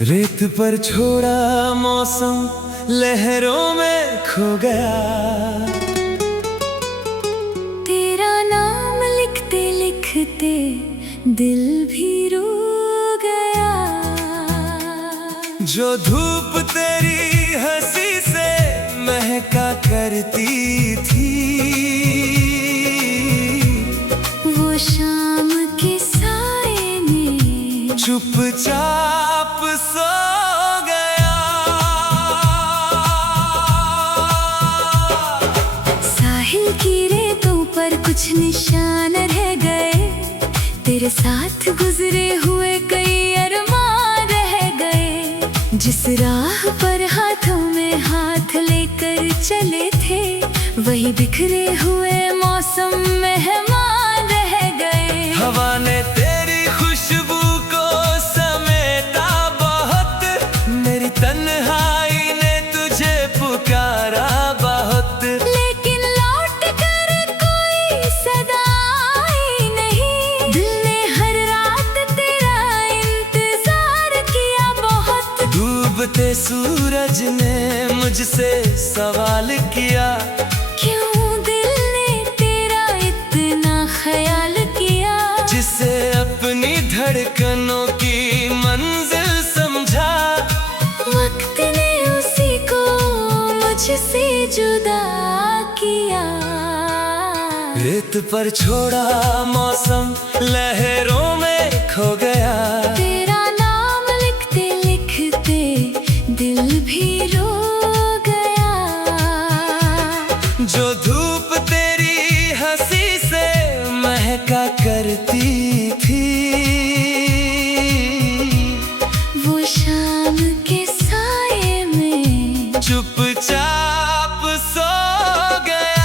रेत पर छोड़ा मौसम लहरों में खो गया। तेरा नाम लिखते लिखते दिल भी रो गया। जो धूप तेरी हंसी से महका करती थी, वो शाम के साए में चुपचाप सो गया। साहिल की रेतों पर कुछ निशान रह गए। तेरे साथ गुजरे हुए कई अरमान रह गए। जिस राह पर हाथों में हाथ लेकर चले थे, वही बिखरे हुए मौसम मेहमान रह गए। हवा ने तेरी खुशबू को समेटा बहुत, मेरी तन्हाई ने तुझे पुकारा बहुत। लेकिन लौट कर कोई सदा आई नहीं। दिल ने हर रात तेरा इंतजार किया बहुत। डूबते सूरज ने मुझसे सवाल किया, क्यों दिल ने तेरा इतना ख्याल किया। जिसे अपनी धड़कनों की मंजिल समझा, वक्त ने उसी को मुझसे जुदा किया। रेत पर छोड़ा मौसम लहरों में खो गया। तेरा नाम लिखते लिखते दिल भी रो गया। जो धूप तेरी हंसी से महका करती थी, वो शाम के साए में चुपचाप सो गया।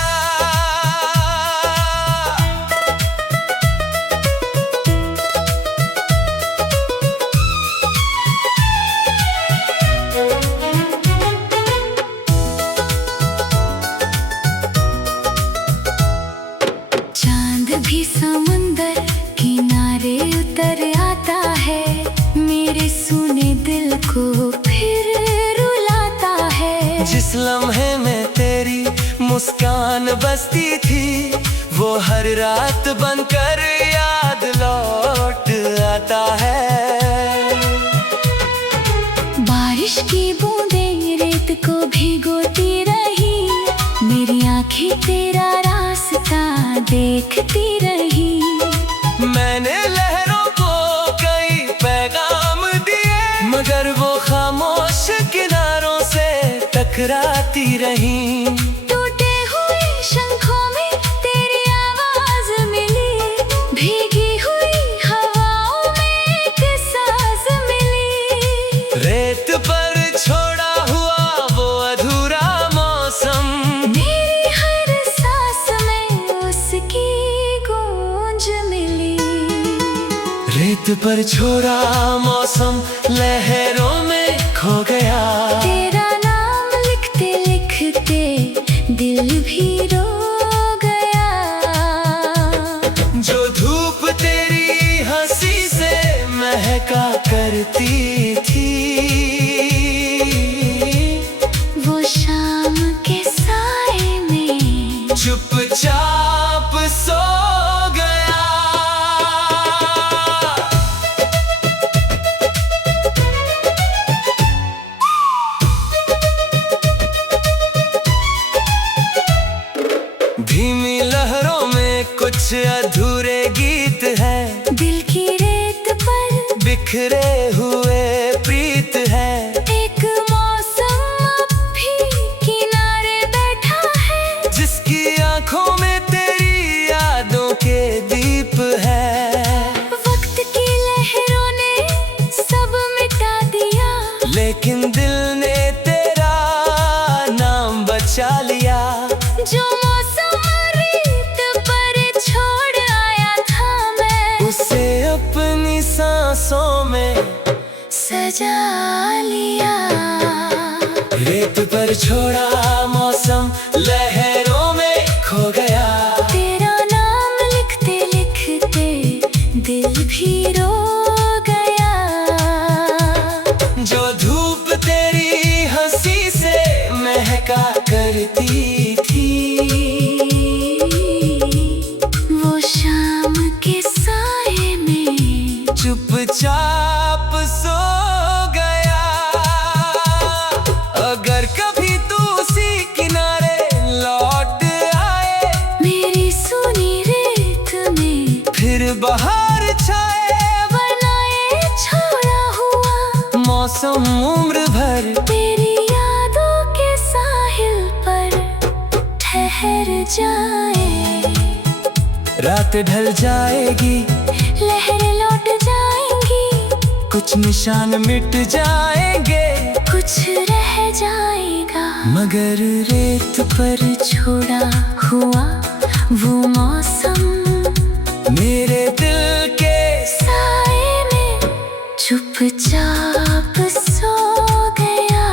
चांद भी समुंदर किनारे उतर आता है। मेरे सुने दिल को फिर रुलाता है। जिस लम्हे में तेरी मुस्कान बसती थी, वो हर रात बनकर याद लौट आता है। बारिश की बूंदें रेत को भिगोती रही। मेरी आंखें तेरा रास्ता देखती रही। मैंने लहरों को कई पैगाम दिए, मगर वो खामोश किनारों से टकराती रही। टूटे हुए शंखों में तेरी आवाज मिली। भीगी हुई हवाओं में एक सांस मिली। रेत पर छोड़ा हुआ वो अधूरा मौसम, मेरी हर सांस में उसकी गूंज मिली। रेत पर छोड़ा मौसम लहरों में खो गया। तेरा नाम लिखते लिखते दिल भी रो गया। जो धूप तेरी हंसी से महका करती थी, वो शाम के साए में चुपचाप सो गया। धीमी लहरों में कुछ अधूरे गीत हैं। दिल की रेत पर बिखरे हुए प्रीत है। एक मौसम अब भी किनारे बैठा है। जिसकी आंखों में तेरी यादों के दीप है। वक्त की लहरों ने सब मिटा दिया, लेकिन दिल ने तेरा नाम बचा लिया। जो मौसम रेत पर छोड़ आया था मैं, उसे अपनी सांस सांसों में सजा लिया। रेत पर छोड़ा मौसम लहरों में खो गया। तेरा नाम लिखते लिखते दिल भी रो गया। जो धूप तेरी हंसी से महका करती थी, वो शाम के साए में चुपचाप सो गया। अगर कभी तू उसी किनारे लौट आए, मेरी सुनी रेत में फिर बाहर छाए, बनाए छोड़ा हुआ मौसम उम्र भर तेरी यादों के साहिल पर ठहर जाए। रात ढल जाएगी, लहरें लौट जाएंगी, कुछ निशान मिट जाएंगे, कुछ रह जाएगा। मगर रेत पर छोड़ा हुआ वो मौसम मेरे दिल के साए में चुपचाप सो गया।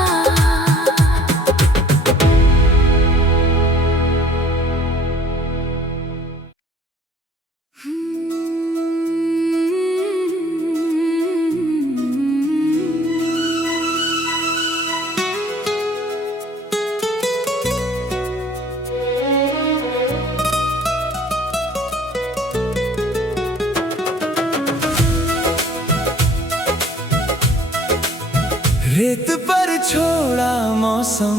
रेत पर छोड़ा मौसम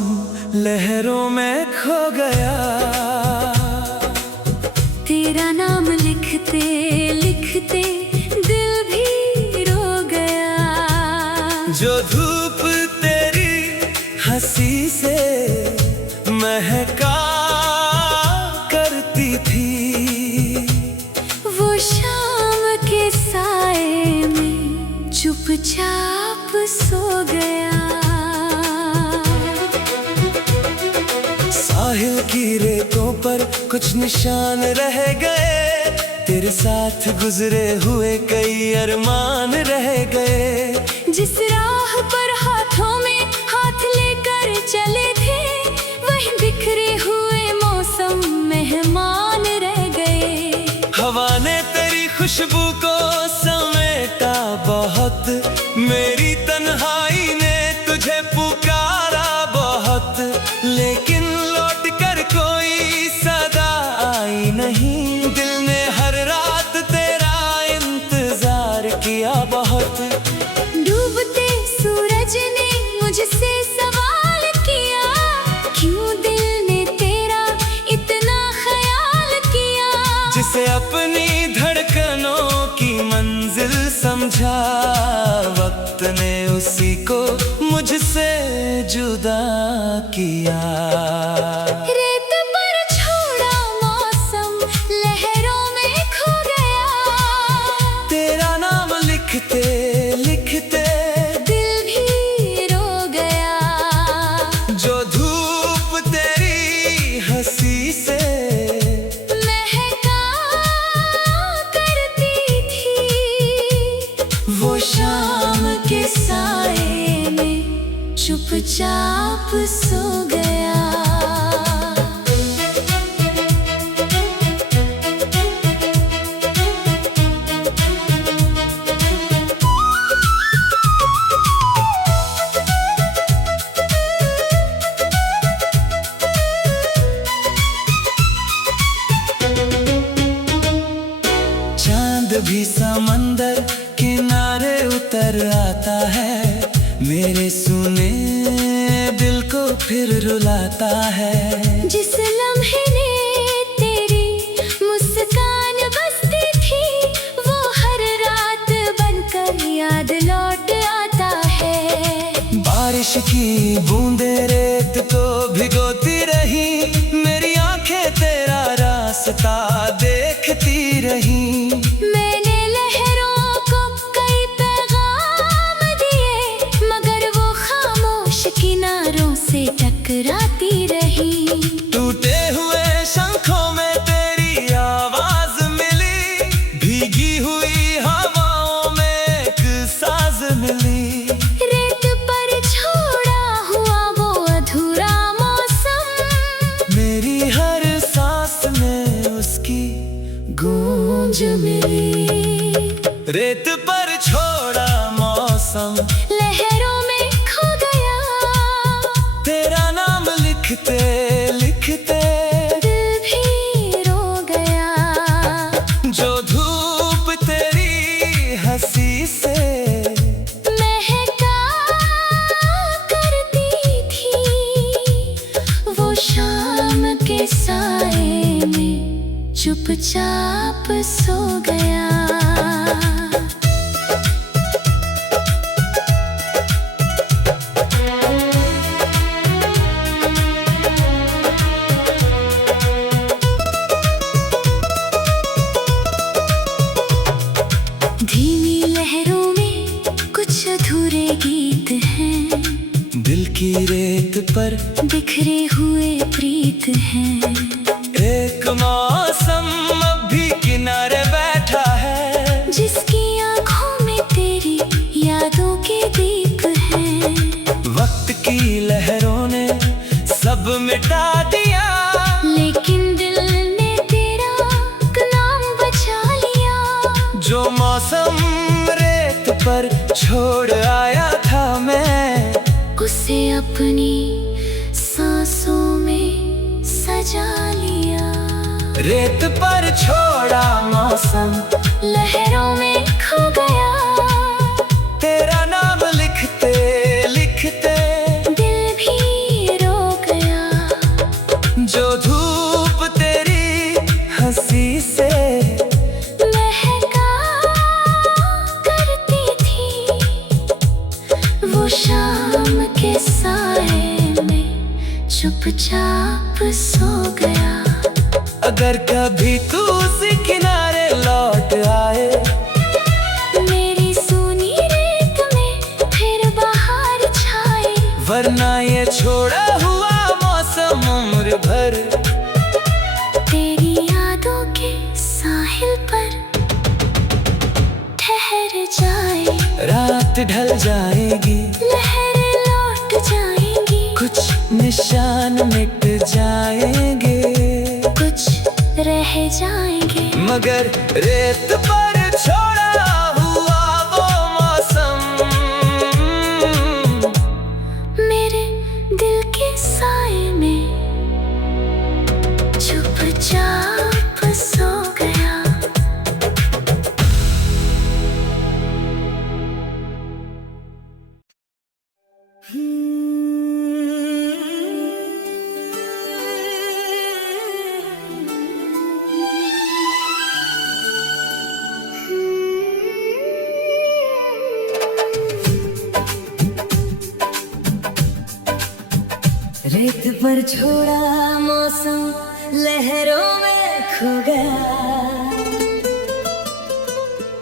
लहरों में खो गया। तेरा नाम लिखते लिखते दिल भी रो गया। जो धूप तेरी हंसी से महका करती थी, वो शाम के साए में चुपचाप सो गया। साहिल की रेतों पर कुछ निशान रह गए, तेरे साथ गुजरे हुए कई अरमान रह गए। जिस राह पर हाथों में हाथ लेकर चले थे, वहीं बिखरे हुए मौसम मेहमान रह गए। हवा ने तेरी खुशबू को समेटा बहुत, मेरी तन्हाई ने तुझे पुकारा बहुत, लेकिन लौट कर कोई सदा आई नहीं। दिल ने हर रात तेरा इंतजार किया बहुत। डूबते सूरज ने मुझसे सवाल किया, क्यों दिल ने तेरा इतना ख्याल किया। जिसे अपनी धड़कनों की मंजिल समझा, वक्त ने उसी को मुझसे जुदा किया। रेत पर छोड़ा मौसम लहरों में खो गया। तेरा नाम लिखते लिखते दिल भी रो गया। जो धूप तेरी हंसी से महका करती थी, वो शाम के साए में चुपचाप सो गया। चांद भी समंदर किनारे उतर आता है, मेरे सुने दिल को फिर रुलाता है। जिस लम्हे ने तेरी मुस्कान बसती थी, वो हर रात बनकर याद लौट आता है। बारिश की बूंदे रेत को भिगोती रही, मेरी आंखें तेरा रास्ता देखती रही। मैंने लहरों को कई पैगाम दिए, मगर वो खामोश किनारों से टकराती रही। टूटे हुए शंखों में तेरी आवाज मिली, भीगी हुई हवाओं में रेत पर छोड़ा मौसम, लहरों में खो गया। तेरा नाम लिखते लिखते दिल भी रो गया। जो धूप तेरी हंसी से महका करती थी, वो शाम के साए में चुपचाप सो गया। धीमी लहरों में कुछ अधूरे गीत हैं, दिल की रेत पर बिखरे हुए प्रीत हैं। एक मौसम अब भी किनारे बैठा है, जिसकी आंखों में तेरी यादों के दीप हैं। वक्त की लहरों ने सब मिटा दिया, लेकिन दिल ने तेरा कलाम बचा लिया। जो मौसम रेत पर छोड़ आया था मैं, उसे अपनी सांसों में सजा लिया। रेत पर छोड़ा मौसम, लहरों में खो गया। तेरा नाम लिखते लिखते दिल भी रो गया। जो धूप तेरी हंसी से महका करती थी, वो शाम के साए में चुपचाप सो गया। अगर कभी तू उसी किनारे लौट आए, मेरी सूनी रेत में फिर बाहर छाए। वरना ये छोड़ा हुआ मौसम उम्र भर तेरी यादों के साहिल पर ठहर जाए। रात ढल जाएगी, लहरें लौट जाएंगी। कुछ निशान मिट जाएंगे, कुछ रह जाएंगे। मगर रेत पर छोड़ा हुआ वो मौसम मेरे दिल के साए में चुपचाप सो गया। रेत पर छोड़ा मौसम, लहरों में खो गया।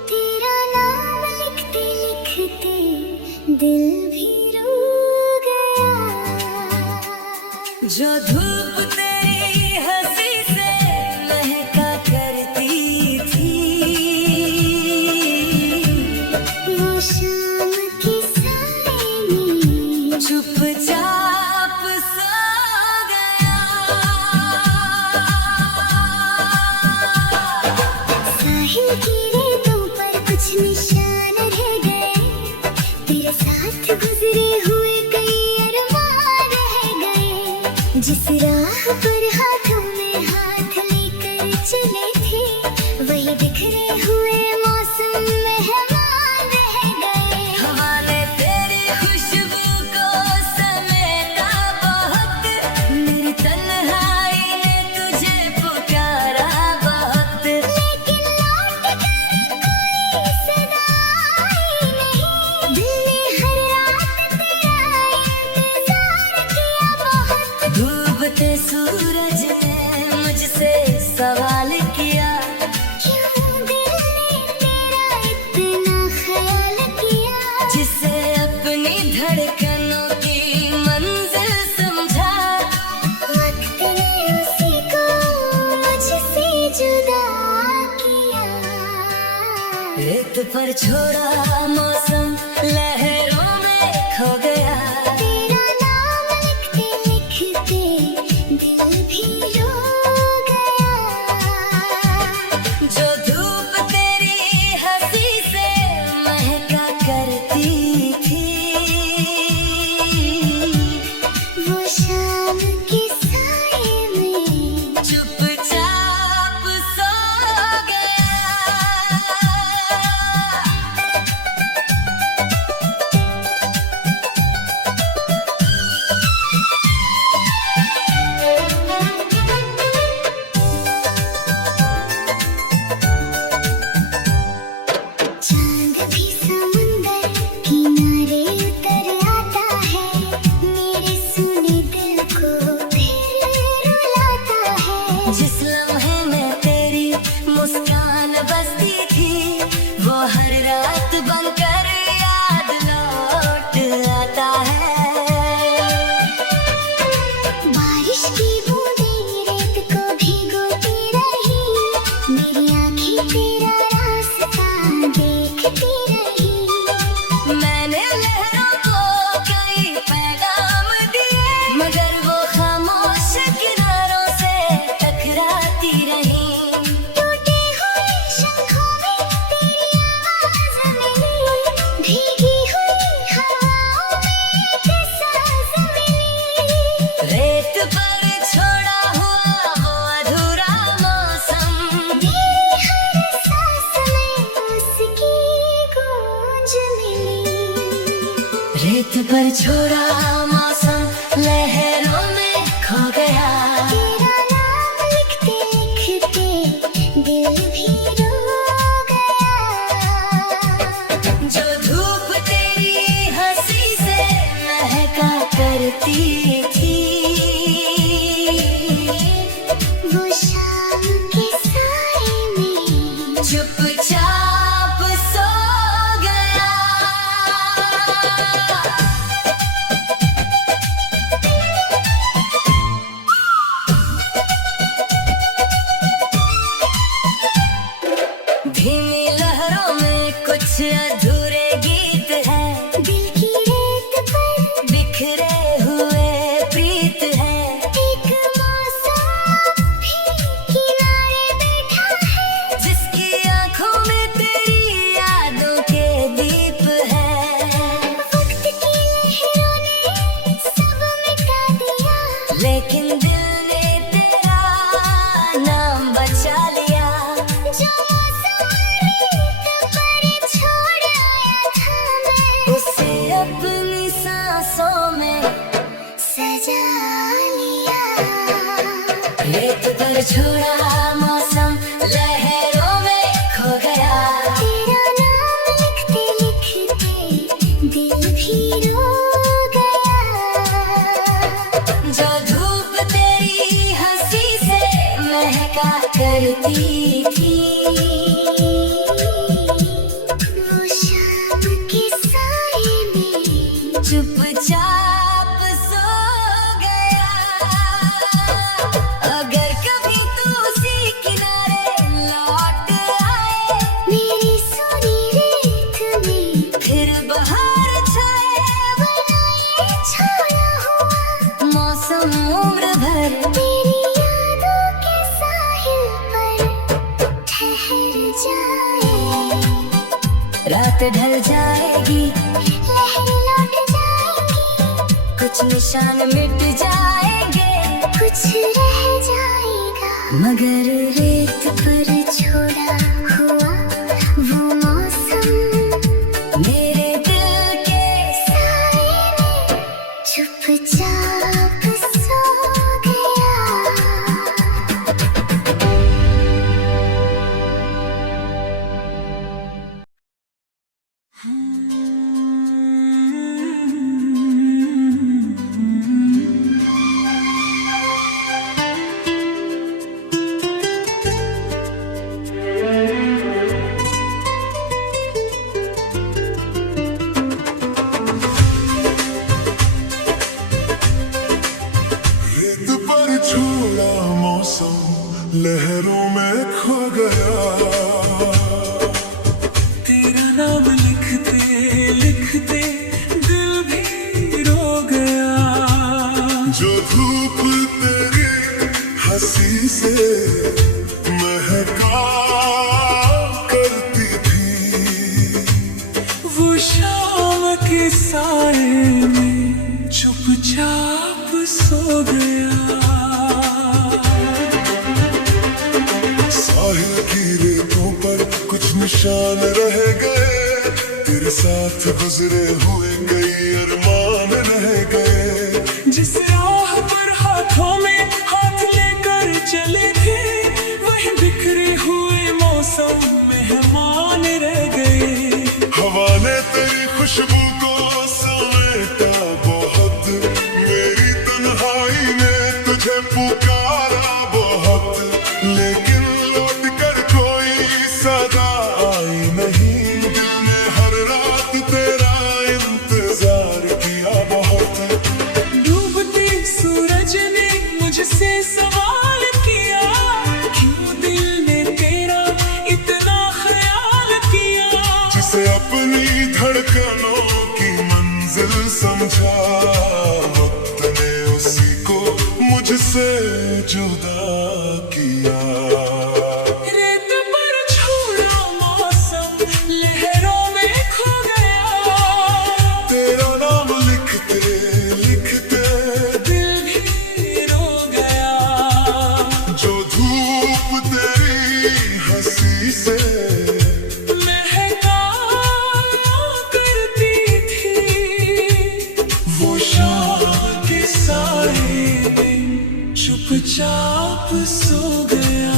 तेरा नाम लिखते लिखते दिल भी रो गया। जो धूप तेरी हंसी से महका करती थी, वो शाम के साए में चुपचाप सो गया। साहिल की रेतों पर कुछ निशान रह गए, तेरे साथ गुजरे हुए कई अरमान रह गए। जिस राह पर हाथों में हाथ लेकर चले थे, वही बिखरे हुए मौसम मेहमान रह गए। हवा ने तेरी खुशबू को समेटा बहुत, मेरी तन्हाई ने तुझे पुकारा बहुत। लेकिन लौट कर कोई सदा आई नहीं, दिल ने हर रात तेरा इंतजार किया बहुत। डूबते सूरज ने मुझसे सवाल किया, क्यों दिल ने तेरा इतना ख्याल किया। जिसे अपनी धड़कनों की मंजिल समझा, वक्त ने उसी को मुझसे जुदा किया। रेत पर छोड़ा मौसम, लहरों में खो गया। तेरा नाम लिखते लिखते दिल भी रो गया। जो धूप तेरी हंसी से कहती रही। मैंने लहरों को कई पैगाम दिए, मगर वो खामोश किनारों से टकराती रही। टूटे हुए शंखों में तेरी आवाज मिली, भीगी हुई हवाओं में एक सांस मिली। रेत पर छोड़ा हुआ वो अधूरा मौसम, मेरी हर सांस में उसकी गूंज मिली। रेत पर छोड़ा मौसम लहरों में खो गया। तेरा नाम लिखते लिखते दिल भी रो गया। जो धूप तेरी हंसी से महका करती थी, वो शाम के साए में चुपचाप सो गया। धीमी लहरों में कुछ अधूरे गीत हैं, दिल की रेत पर बिखरे हुए प्रीत है। एक मौसम भी किनारे बैठा है, जिसकी आंखों में तेरी यादों के दीप है। वक्त की लहरों ने सब मिटा दिया, लेकिन दिल ने तेरा नाम बचा लिया। जो मौसम रेत पर छोड़ आया था मैं, उसे अपनी सांसों में सजा लिया। रेत पर छोड़ा मौसम लहरों में खो गया। तेरा नाम लिखते लिखते दिल भी रो गया। जो धूप तेरी हंसी से महका करती थी, वो शाम के साए में चुपचाप सो गया। अगर कभी तू उसी किनारे लौट आए, मेरी सोनी रेत में फिर बहार छाए। बनाए छाया हुआ मौसम उम्र भर तेरी यादों के साहिल पर ठहर जाए। रात ढल जाएगी, लहर लौट जाएगी, कुछ निशान मिट जाएंगे, कुछ रह जाएगा। मगर रेत पर छोड़ा हुआ वो मौसम मेरे दिल के साए में चुपचाप सो गया। रेत पर छोड़ा मौसम लहरों में खो गया। तेरा नाम लिखते लिखते दिल भी रो गया। जो धूप तेरी हंसी से महका करती थी, वो शाम के साए में चुपचाप सो गया। साहिल की रेतों पर कुछ निशान रह गए, तेरे साथ गुजरे हुए कई अरमान रह गए। जिस राह पर हाथों में हाथ लेकर चले थे, वही बिखरे हुए मौसम मेहमान रह गए। हवा ने तेरी खुशबू को समेटा बहुत, मेरी तन्हाई ने तुझे पुकारा बहुत, लेकिन लौट कर कोई सदा आई नहीं। दिल ने हर रात तेरा इंतजार किया बहुत। डूबते सूरज ने मुझसे सवाल किया, क्यों दिल ने तेरा इतना ख्याल किया। उसे अपनी धड़कनों की मंजिल समझा, वक्त ने उसी को मुझसे जुदा किया। रेत पर छोड़ा मौसम लहरों में खो गया, तेरा नाम लिखते लिखते दिल भी रो गया। जो धूप तेरी हंसी से महका करती थी, वो शाम के साए में चुपचाप सो गया।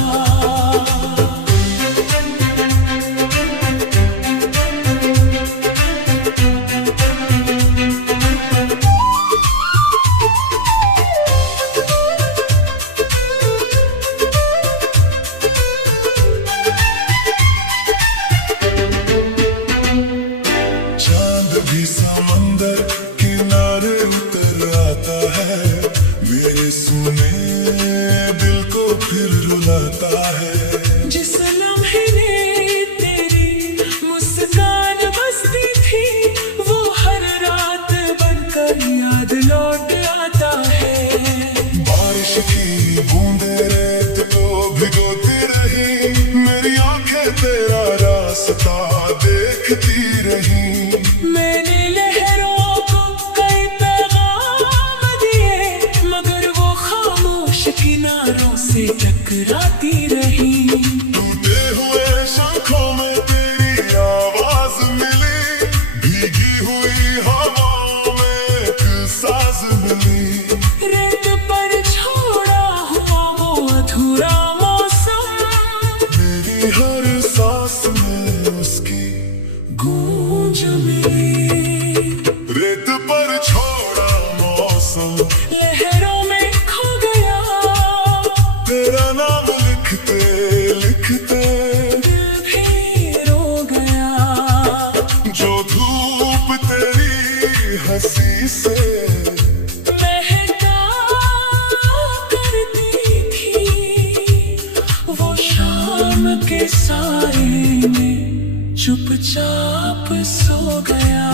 चांद भी समंदर किनारे उतर आता है, मेरे सुने दिल को फिर रुलाता है। जिस लम्हे ने तेरी मुस्कान बसती थी, वो हर रात बनकर याद लौट आता है। बारिश की बूंदे रेत को भिगोती रही, मेरी आंखें तेरा रास्ता देखती रही। मैंने लहरों को कई पैगाम दिए, मगर वो खामोश किनारों से टकराती रही। टूटे हुए शंखों में तेरी आवाज मिली, भीगी हुई हवाओं में एक साज मिली। रेत पर छोड़ा हुआ वो अधूरा मौसम, मेरी हर सांस में उसकी गूंज मिली। रेत पर छोड़ा मौसम लहरों में खो गया, तेरा नाम लिखते लिखते दिल भी रो गया। जो धूप तेरी हंसी से महका करती थी, वो शाम के साए में चुपचाप सो गया।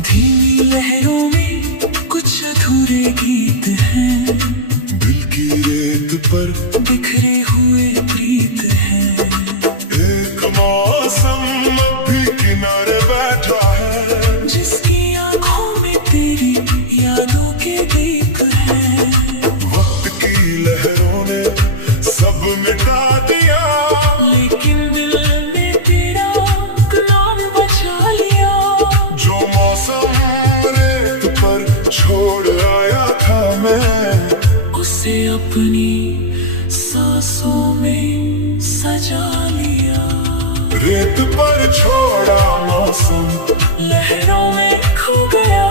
धीमी लहरों में कुछ अधूरे गीत हैं, दिल की रेत पर बिखरे हुए प्रीत हैं। एक मौसम भी किनारे बैठा है, जिसकी आंखों में तेरी यादों के दीप हैं। वक्त की लहरों ने सब मिटा दिया, लेकिन दिल में तेरा नाम बचा लिया। जो मौसम रेत पर छोड़ आया था मैं, उसे अपनी सांसों में सजा लिया। रेत पर छोड़ा मौसम लहरों में खो गया,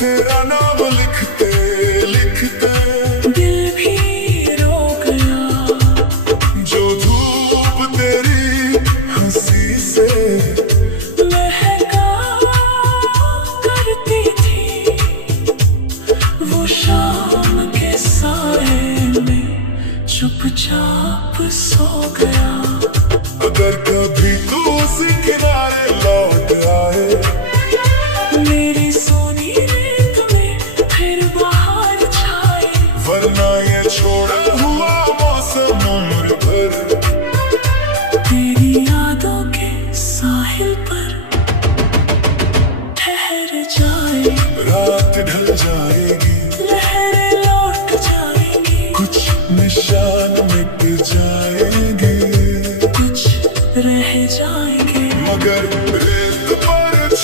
तेरा नाम लिखते लिखते दिल भी रो गया। जो धूप तेरी हंसी से महका करती थी, वो शाम के साए में चुपचाप सो गया। अगर कभी तू उसी किनारे लौट आए, मेरी सोनी रेत में फिर बाहर छाए। वरना ये छोड़ा हुआ मौसम उम्र भर तेरी यादों के साहिल पर ठहर जाए। रात ढल जाएगी, लहरें लौट जाएंगी, कुछ निशान मिट जाएंगे, कुछ रह जाएंगे। मगर रेत पर